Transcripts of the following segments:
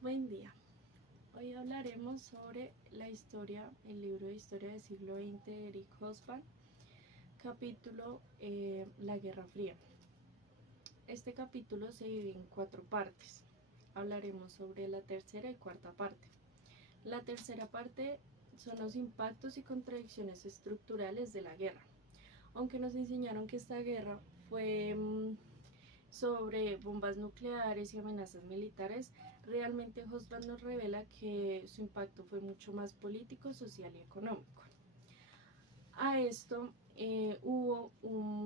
Buen día. Hoy hablaremos sobre la historia, el libro de historia del siglo XX de Eric Hobsbawm, capítulo La Guerra Fría. Este capítulo se divide en 4 partes. Hablaremos sobre la tercera y cuarta parte. La tercera parte son los impactos y contradicciones estructurales de la guerra. Aunque nos enseñaron que esta guerra fue sobre bombas nucleares y amenazas militares, realmente Hobsbawm nos revela que su impacto fue mucho más político, social y económico. A esto hubo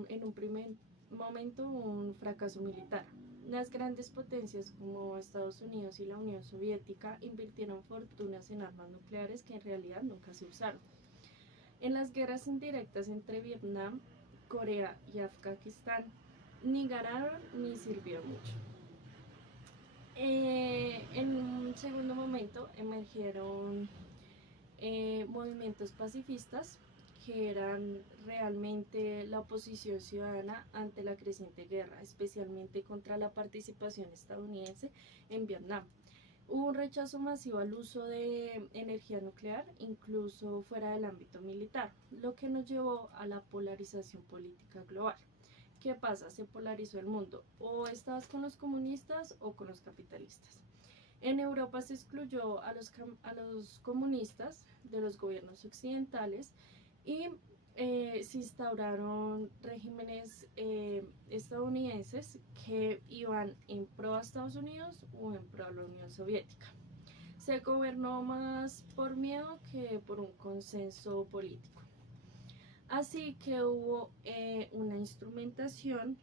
en un primer momento un fracaso militar. Las grandes potencias como Estados Unidos y la Unión Soviética invirtieron fortunas en armas nucleares que en realidad nunca se usaron. En las guerras indirectas entre Vietnam, Corea y Afganistán, ni ganaron ni sirvieron mucho. En un segundo momento emergieron movimientos pacifistas que eran realmente la oposición ciudadana ante la creciente guerra, especialmente contra la participación estadounidense en Vietnam. Hubo un rechazo masivo al uso de energía nuclear, incluso fuera del ámbito militar, lo que nos llevó a la polarización política global. ¿Qué pasa? Se polarizó el mundo, o estabas con los comunistas o con los capitalistas. En Europa se excluyó a los comunistas de los gobiernos occidentales y se instauraron regímenes estadounidenses que iban en pro a Estados Unidos o en pro a la Unión Soviética. Se gobernó más por miedo que por un consenso político. Así que hubo una instrumentación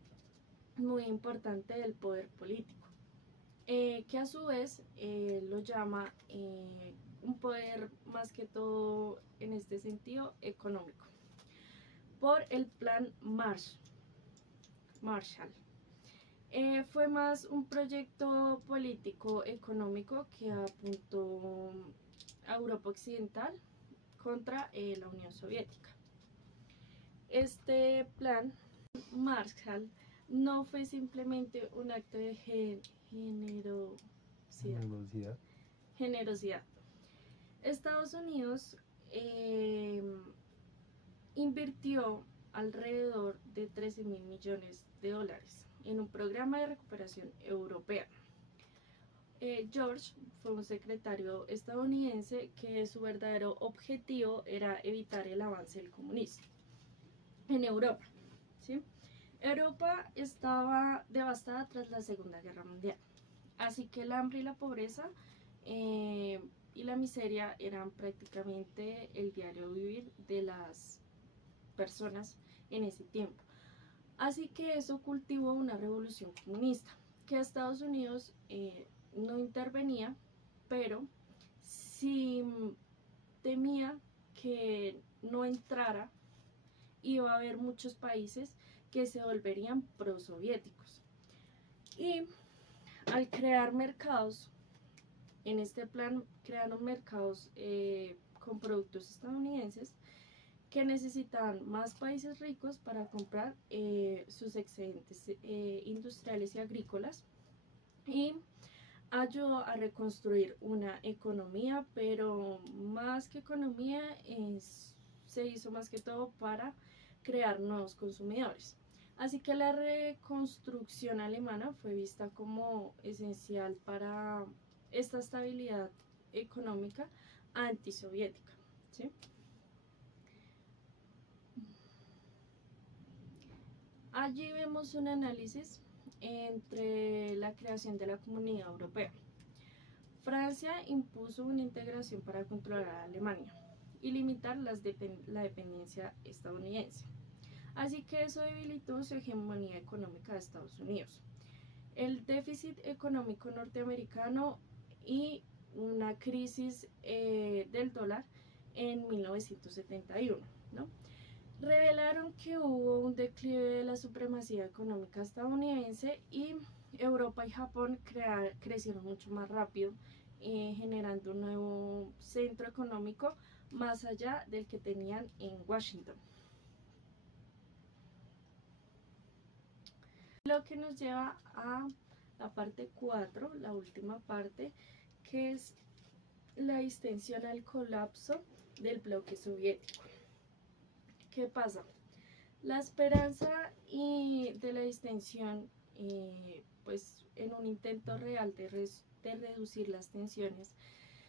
muy importante del poder político, que a su vez lo llama un poder más que todo en este sentido económico, por el plan Marshall. Fue más un proyecto político económico que apuntó a Europa Occidental contra la Unión Soviética. Este plan Marshall no fue simplemente un acto de generosidad. Estados Unidos invirtió alrededor de 13.000 millones de dólares en un programa de recuperación europea. George fue un secretario estadounidense que su verdadero objetivo era evitar el avance del comunismo en Europa, ¿sí? Europa estaba devastada tras la Segunda Guerra Mundial, así que el hambre y la pobreza y la miseria eran prácticamente el diario vivir de las personas en ese tiempo. Así que eso cultivó una revolución comunista, que Estados Unidos no intervenía, pero si temía que no entrara, iba a haber muchos países que se volverían prosoviéticos. Y al crear mercados, en este plan crearon mercados con productos estadounidenses que necesitaban más países ricos para comprar sus excedentes industriales y agrícolas, y ayudó a reconstruir una economía, pero más que economía se hizo más que todo para crear nuevos consumidores. Así que la reconstrucción alemana fue vista como esencial para esta estabilidad económica antisoviética, ¿sí? Allí vemos un análisis entre la creación de la Comunidad Europea. Francia impuso una integración para controlar a Alemania y limitar la dependencia estadounidense. Así que eso debilitó su hegemonía económica de Estados Unidos. El déficit económico norteamericano y una crisis del dólar en 1971, ¿no? Revelaron que hubo un declive de la supremacía económica estadounidense y Europa y Japón crecieron mucho más rápido, generando un nuevo centro económico más allá del que tenían en Washington. Lo que nos lleva a la parte 4, la última parte, que es la distensión al colapso del bloque soviético. ¿Qué pasa? La esperanza y de la distensión, pues en un intento real de reducir las tensiones,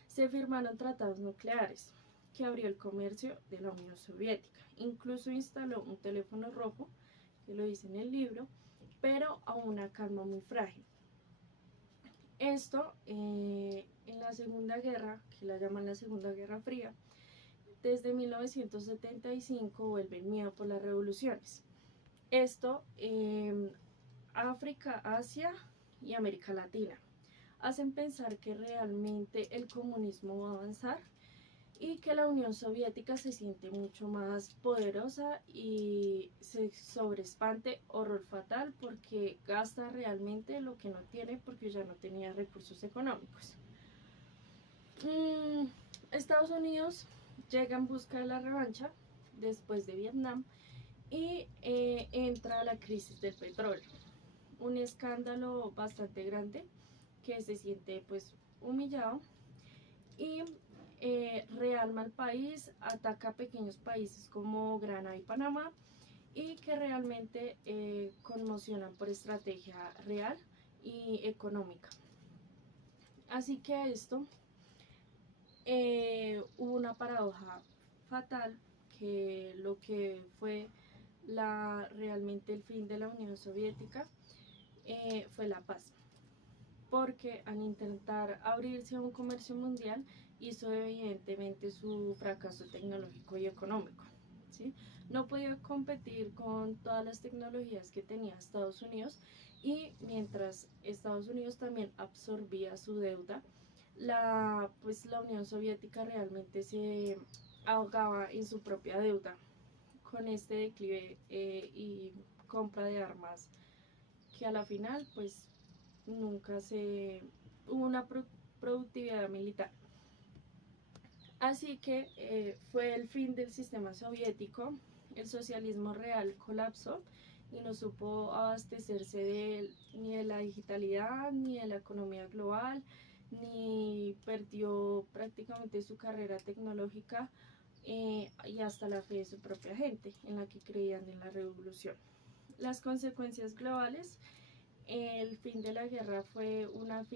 se firmaron tratados nucleares que abrió el comercio de la Unión Soviética. Incluso instaló un teléfono rojo, que lo dice en el libro, pero a una calma muy frágil. Esto en la Segunda Guerra, que la llaman la Segunda Guerra Fría, desde 1975 vuelve el miedo por las revoluciones. Esto en África, Asia y América Latina hacen pensar que realmente el comunismo va a avanzar y que la Unión Soviética se siente mucho más poderosa y se sobreespante, horror fatal, porque gasta realmente lo que no tiene porque ya no tenía recursos económicos. Estados Unidos llega en busca de la revancha después de Vietnam y entra la crisis del petróleo, un escándalo bastante grande que se siente pues humillado y realma al país, ataca a pequeños países como Granada y Panamá y que realmente conmocionan por estrategia real y económica. Así que a esto hubo una paradoja fatal, que lo que fue realmente el fin de la Unión Soviética fue la paz, porque al intentar abrirse a un comercio mundial hizo evidentemente su fracaso tecnológico y económico, ¿sí? No podía competir con todas las tecnologías que tenía Estados Unidos, y mientras Estados Unidos también absorbía su deuda, la Unión Soviética realmente se ahogaba en su propia deuda con este declive y compra de armas que a la final pues nunca se hubo una productividad militar. Así que fue el fin del sistema soviético, el socialismo real colapsó y no supo abastecerse ni de la digitalidad, ni de la economía global, ni perdió prácticamente su carrera tecnológica y hasta la fe de su propia gente, en la que creían en la revolución. Las consecuencias globales: el fin de la guerra fue una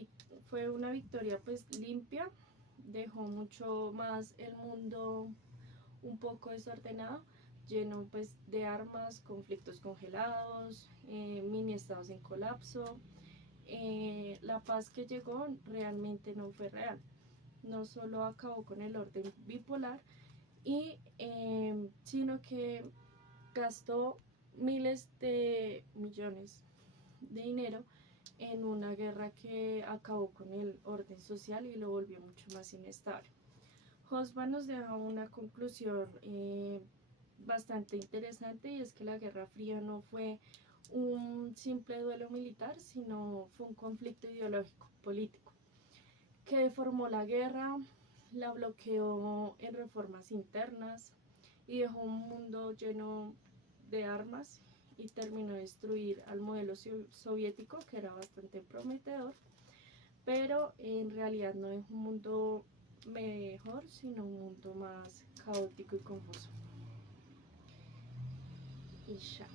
victoria pues limpia, dejó mucho más el mundo un poco desordenado, lleno pues de armas, conflictos congelados, mini estados en colapso. La paz que llegó realmente no fue real, no solo acabó con el orden bipolar, sino que gastó miles de millones de dinero en una guerra que acabó con el orden social y lo volvió mucho más inestable. Hobsbawm nos deja una conclusión bastante interesante, y es que la Guerra Fría no fue un simple duelo militar, sino fue un conflicto ideológico, político, que deformó la guerra, la bloqueó en reformas internas y dejó un mundo lleno de armas, y terminó de destruir al modelo soviético, que era bastante prometedor, pero en realidad no es un mundo mejor, sino un mundo más caótico y confuso. Y ya.